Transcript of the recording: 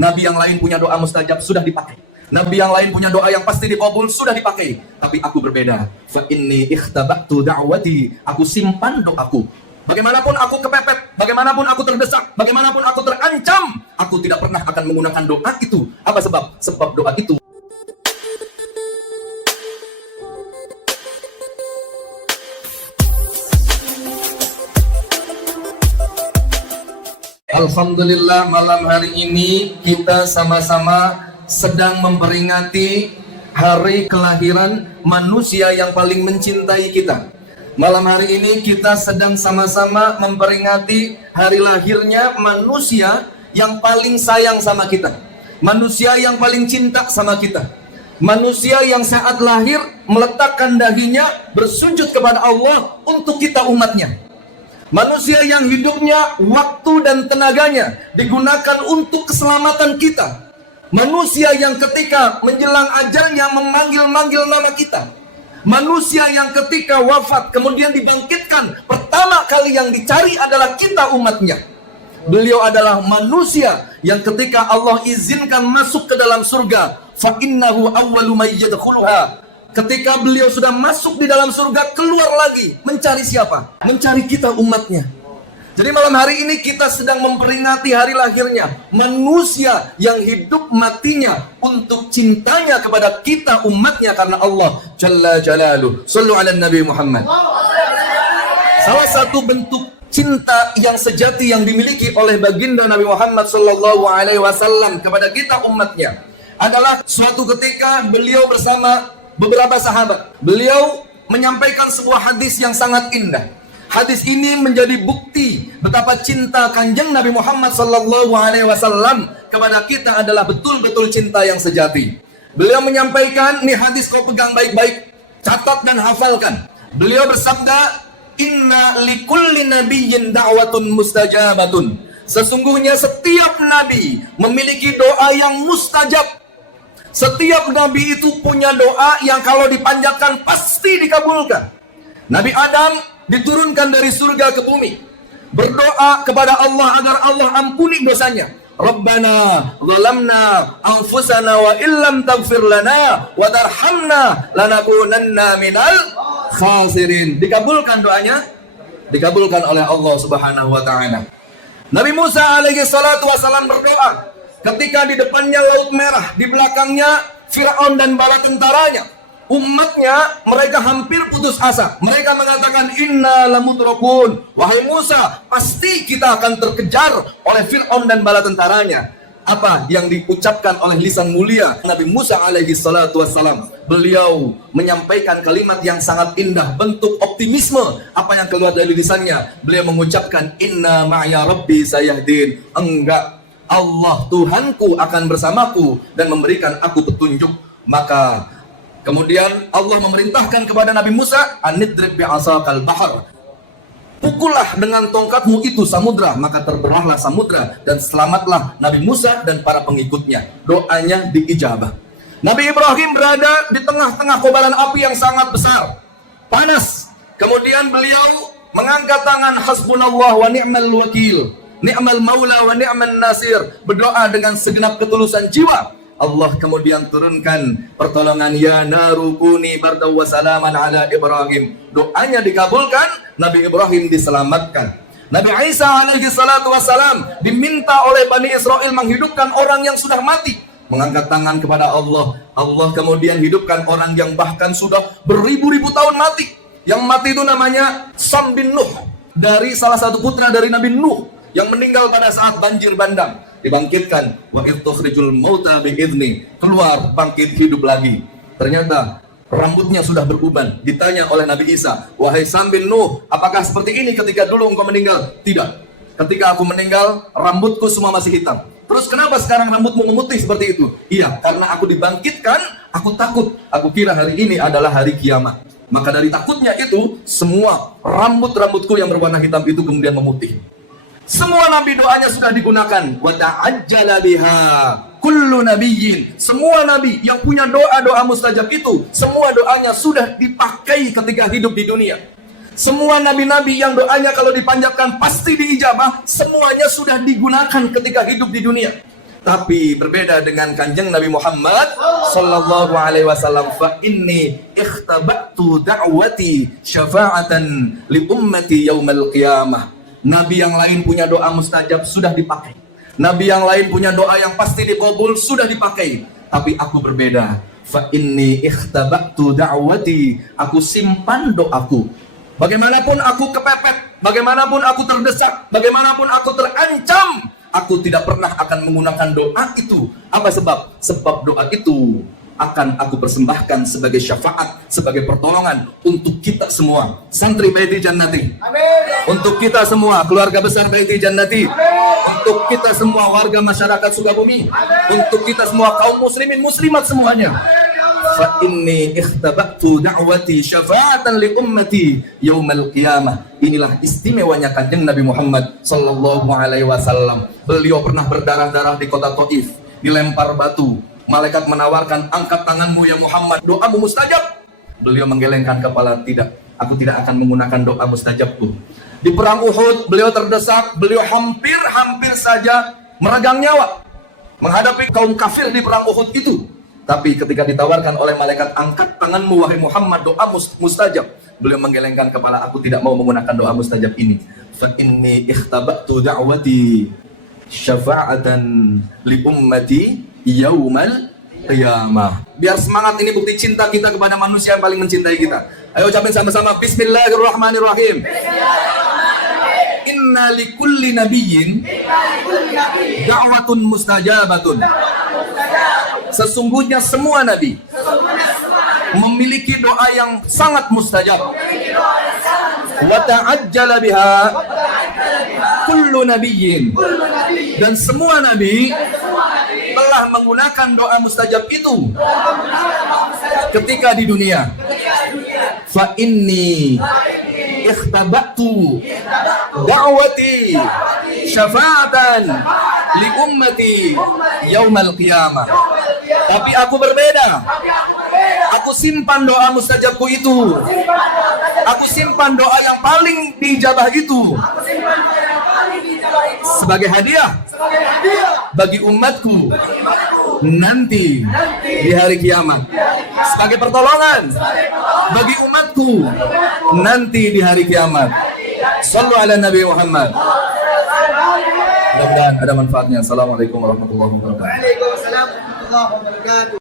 Nabi yang lain punya doa mustajab, sudah dipakai. Nabi yang lain punya doa yang pasti dikabul, sudah dipakai. Tapi aku berbeda. Fa inni ikhtaba'tu da'wati. Aku simpan doaku. Bagaimanapun aku kepepet, bagaimanapun aku terdesak, bagaimanapun aku terancam, aku tidak pernah akan menggunakan doa itu. Apa sebab? Sebab doa itu Alhamdulillah, malam hari ini kita sama-sama sedang memperingati hari kelahiran manusia yang paling mencintai kita. Malam hari ini kita sedang sama-sama memperingati hari lahirnya manusia yang paling sayang sama kita, manusia yang paling cinta sama kita, manusia yang saat lahir meletakkan dahinya bersujud kepada Allah untuk kita umatnya. Manusia yang hidupnya, waktu dan tenaganya digunakan untuk keselamatan kita. Manusia yang ketika menjelang ajalnya memanggil-manggil nama kita. Manusia yang ketika wafat kemudian dibangkitkan, pertama kali yang dicari adalah kita umatnya. Beliau adalah manusia yang ketika Allah izinkan masuk ke dalam surga, fa innahu awwalu may yadkhuluha. Ketika beliau sudah masuk di dalam surga, keluar lagi mencari siapa? Mencari kita umatnya. Jadi malam hari ini kita sedang memperingati hari lahirnya manusia yang hidup matinya untuk cintanya kepada kita umatnya karena Allah Jalla Jalaluh. Sallu ala Nabi Muhammad. Salah satu bentuk cinta yang sejati yang dimiliki oleh baginda Nabi Muhammad sallallahu alaihi wasallam kepada kita umatnya adalah suatu ketika beliau bersama beberapa sahabat, beliau menyampaikan sebuah hadis yang sangat indah. Hadis ini menjadi bukti betapa cinta Kanjeng Nabi Muhammad sallallahu alaihi wasallam kepada kita adalah betul-betul cinta yang sejati. Beliau menyampaikan, nih hadis kau pegang baik-baik, catat dan hafalkan. Beliau bersabda, "Inna likulli nabiyyin da'watun mustajabatun." Sesungguhnya setiap nabi memiliki doa yang mustajab. Setiap nabi itu punya doa yang kalau dipanjatkan pasti dikabulkan. Nabi Adam diturunkan dari surga ke bumi, berdoa kepada Allah agar Allah ampuni dosanya. Rabbana zalamna anfusana wa illam taghfir lana wa tarhamna lanakunanna minal khasirin. Dikabulkan doanya, dikabulkan oleh Allah Subhanahu wa taala. Nabi Musa alaihi salatu wasalam berdoa ketika di depannya Laut Merah, di belakangnya Fir'aun dan bala tentaranya. Umatnya, mereka hampir putus asa. Mereka mengatakan, "Inna lamudrakun." Wahai Musa, pasti kita akan terkejar oleh Fir'aun dan bala tentaranya. Apa yang diucapkan oleh lisan mulia Nabi Musa alaihi salatu wassalam? Beliau menyampaikan kalimat yang sangat indah, bentuk optimisme. Apa yang keluar dari lisannya? Beliau mengucapkan, "Inna ma'ya rabbi sayahdin." Enggak, Allah Tuhanku akan bersamaku dan memberikan aku petunjuk. Maka kemudian Allah memerintahkan kepada Nabi Musa, "Anidrib bi'asaqal bahr." Pukullah dengan tongkatmu itu samudra, maka terbelahlah samudra dan selamatlah Nabi Musa dan para pengikutnya. Doanya diijabah. Nabi Ibrahim berada di tengah-tengah kobaran api yang sangat besar, panas. Kemudian beliau mengangkat tangan, "Hasbunallah wa ni'mal wakil, ni'mal maula wa ni'man nasir." Berdoa dengan segenap ketulusan jiwa. Allah kemudian turunkan pertolongan, "Ya narukuni bardaw wa salaman ala Ibrahim." Doanya dikabulkan, Nabi Ibrahim diselamatkan. Nabi Isa alaihi salatu wassalam diminta oleh Bani Israel menghidupkan orang yang sudah mati. Mengangkat tangan kepada Allah. Allah kemudian hidupkan orang yang bahkan sudah beribu-ribu tahun mati. Yang mati itu namanya Sam bin Nuh, dari salah satu putra dari Nabi Nuh yang meninggal pada saat banjir bandang. Dibangkitkan, wa idtukhrijul mauta bi'idzni, keluar bangkit hidup lagi. Ternyata rambutnya sudah beruban. Ditanya oleh Nabi Isa, "Wahai Sam bin Nuh, apakah seperti ini ketika dulu engkau meninggal?" "Tidak. Ketika aku meninggal, rambutku semua masih hitam." "Terus kenapa sekarang rambutmu memutih seperti itu?" "Iya, karena aku dibangkitkan, aku takut. Aku kira hari ini adalah hari kiamat. Maka dari takutnya itu, semua rambut-rambutku yang berwarna hitam itu kemudian memutih." Semua nabi doanya sudah digunakan. Wa ta'ajjala biha kullu nabiyyin. Semua nabi yang punya doa-doa mustajab itu, semua doanya sudah dipakai ketika hidup di dunia. Semua nabi-nabi yang doanya kalau dipanjatkan pasti diijabah, semuanya sudah digunakan ketika hidup di dunia. Tapi berbeda dengan kanjeng Nabi Muhammad sallallahu alaihi wasallam, fa inni ikhtabatu da'wati syafa'atan li ummati yaumal qiyamah. Nabi yang lain punya doa mustajab sudah dipakai. Nabi yang lain punya doa yang pasti dikabul sudah dipakai. Tapi aku berbeda. Fa inni ikhtabatu da'wati, aku simpan doaku. Bagaimanapun aku kepepet, bagaimanapun aku terdesak, bagaimanapun aku terancam, aku tidak pernah akan menggunakan doa itu. Apa sebab? Sebab doa itu akan aku persembahkan sebagai syafaat, sebagai pertolongan untuk kita semua. Santri Baiti Jannati. Untuk kita semua, keluarga besar Baiti Jannati. Untuk kita semua, warga masyarakat Sukabumi. Untuk kita semua, kaum muslimin, muslimat semuanya. Fa inni ikhtabatu da'wati syafa'atan li ummati yaumal qiyamah. Inilah istimewanya kanjeng Nabi Muhammad sallallahu alaihi wasallam. Beliau pernah berdarah-darah di kota Taif, dilempar batu. Malaikat menawarkan, angkat tanganmu ya Muhammad, doamu mustajab. Beliau menggelengkan kepala, tidak, aku tidak akan menggunakan doa mustajabku. Di perang Uhud, beliau terdesak, beliau hampir saja meregang nyawa menghadapi kaum kafir di perang Uhud itu. Tapi ketika ditawarkan oleh malaikat, angkat tanganmu wahai Muhammad, doa mustajab, beliau menggelengkan kepala, aku tidak mau menggunakan doa mustajab ini. Fa inni ikhtabatu da'wati syafa'atan li ummati yaumal qiyamah. Biar semangat ini bukti cinta kita kepada manusia yang paling mencintai kita. Ayo ucapin sama-sama, Bismillahirrahmanirrahim. Inna likulli nabiyyin da'watun mustajabatun. Sesungguhnya semua nabi memiliki doa yang sangat mustajab. Wa ta'ajjala biha kullu nabiyyin. Dan semua nabi telah menggunakan doa mustajab itu ketika di dunia. Fa inni ikhtabatu da'wati syafa'atan li ummati yaumal qiyamah. Tapi aku berbeda. Aku simpan doa mustajabku itu. Aku simpan doa yang paling dijabah itu sebagai hadiah bagi umatku nanti di hari kiamat, sebagai pertolongan bagi umatku nanti di hari kiamat. Sallu ala Nabi Muhammad. Mudah-mudahan ada manfaatnya. Assalamualaikum warahmatullahi wabarakatuh.